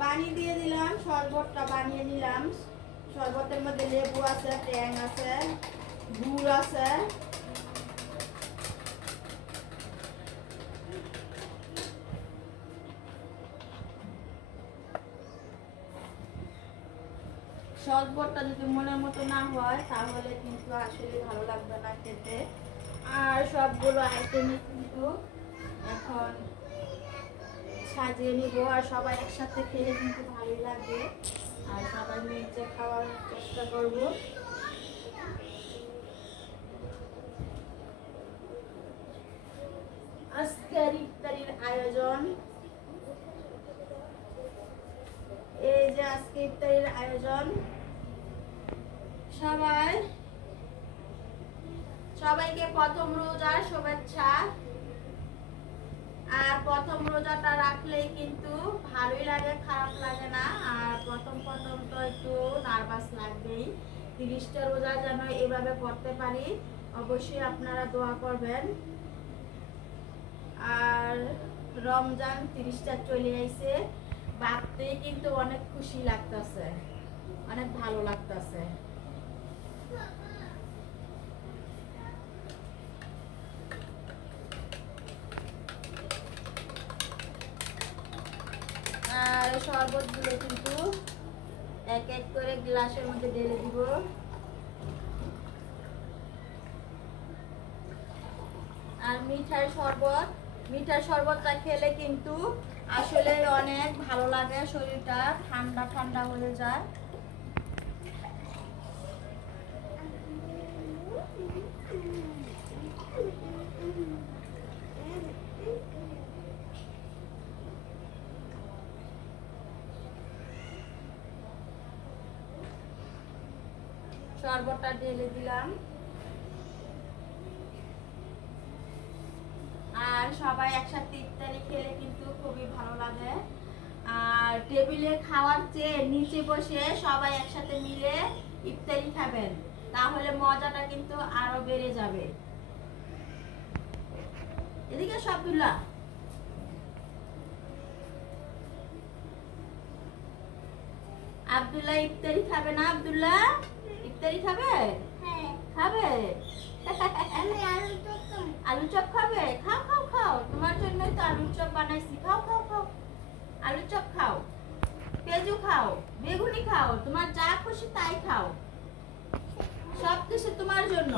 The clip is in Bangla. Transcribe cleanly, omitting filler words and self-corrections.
পানি দিয়ে দিলাম, শরবতটা বানিয়ে নিলাম। শরবতের মধ্যে লেবু আছে, ট্যাং আছে, গুড় আছে। শরবতটা যদি মনের মতো না হয় তাহলে কিন্তু আসলে ভালো লাগবে না খেতে। আর সবগুলো আইটেমই কিন্তু এখন সাজিয়ে নিব, আর সবাই একসাথে খেলে কিন্তু ভালোই লাগবে। আর সবাই মিলে খাওয়ার চেষ্টা করব। আজকের ইফতারির আয়োজন, এই যে আজকে ইফতারির আয়োজন। সবাইকে প্রথম রোজার শুভেচ্ছা। আর প্রথম রোজাটা রাখলেই কিন্তু ভালোই লাগে, খারাপ লাগে না। আর প্রথম তো একটু নার্ভাস লাগবেই। 30টা রোজা যেন এভাবে করতে পারি, অবশ্যই আপনারা দোয়া করবেন। আর রমজান 30টা চলে আইছে, ভাবতে কিন্তু অনেক খুশি লাগতেছে, অনেক ভালো লাগতেছে। আর শরবতগুলো কিন্তু এক এক করে গ্লাসের মধ্যে ঢেলে দিব। আর মিঠার শরবতটা খেলে কিন্তু আসলে অনেক ভালো লাগে, শরীরটা ঠান্ডা ঠান্ডা হয়ে যায়। শরবতটা ঢেলে দিলাম। আর সবাই একসাথে ইফতারি খেলে কিন্তু খুবই ভালো লাগে। আর টেবিলে খাওয়ার চেয়ে নিচে বসে সবাই একসাথে মিলে ইফতারি খাবেন, তাহলে মজাটা কিন্তু আরো বেড়ে যাবে। এদিকে আব্দুল্লাহ, আব্দুল্লাহ ইফতারি খাবে না? আব্দুল্লাহ ইফতারি খাবে? খাবে? আলু চপ খাবে? খাও খাও খাও, তোমার জন্য তো আলু চপ বানাইছি। খাও খাও খাও, আলু চপ খাও, পেঁয়াজু খাও, বেগুনি খাও, তোমার যা খুশি তাই খাও, সব কিছু তোমার জন্য।